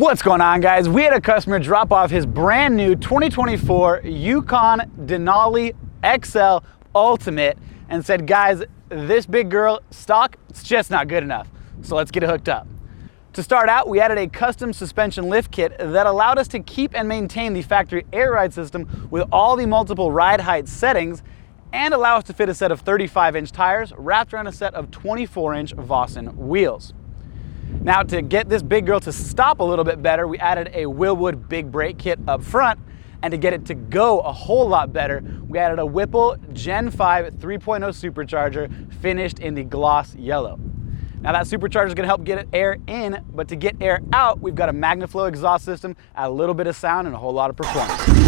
What's going on, guys? We had a customer drop off his brand new 2024 Yukon Denali XL Ultimate and said, guys, this big girl stock, it's just not good enough. So let's get it hooked up. To start out, we added a custom suspension lift kit that allowed us to keep and maintain the factory air ride system with all the multiple ride height settings and allow us to fit a set of 35-inch tires wrapped around a set of 24-inch Vossen wheels. Now, to get this big girl to stop a little bit better, we added a Wilwood big brake kit up front, and to get it to go a whole lot better, we added a Whipple Gen 5 3.0 Supercharger finished in the gloss yellow. Now that supercharger is going to help get air in, but to get air out, we've got a Magnaflow exhaust system, add a little bit of sound and a whole lot of performance.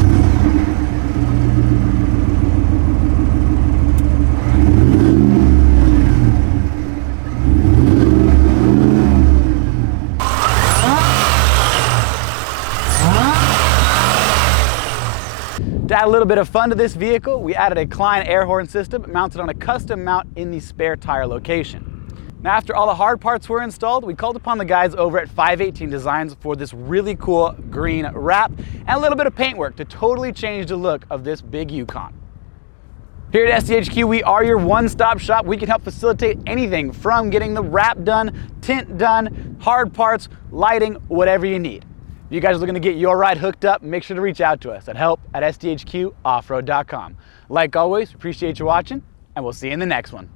To add a little bit of fun to this vehicle, we added a Kleinn Air Horn system mounted on a custom mount in the spare tire location. Now, after all the hard parts were installed, we called upon the guys over at 518 Designs for this really cool green wrap and a little bit of paint work to totally change the look of this big Yukon. Here at SDHQ, we are your one-stop shop. We can help facilitate anything from getting the wrap done, tint done, hard parts, lighting, whatever you need. If you guys are looking to get your ride hooked up, make sure to reach out to us at help@sdhqoffroad.com. Like always, appreciate you watching, and we'll see you in the next one.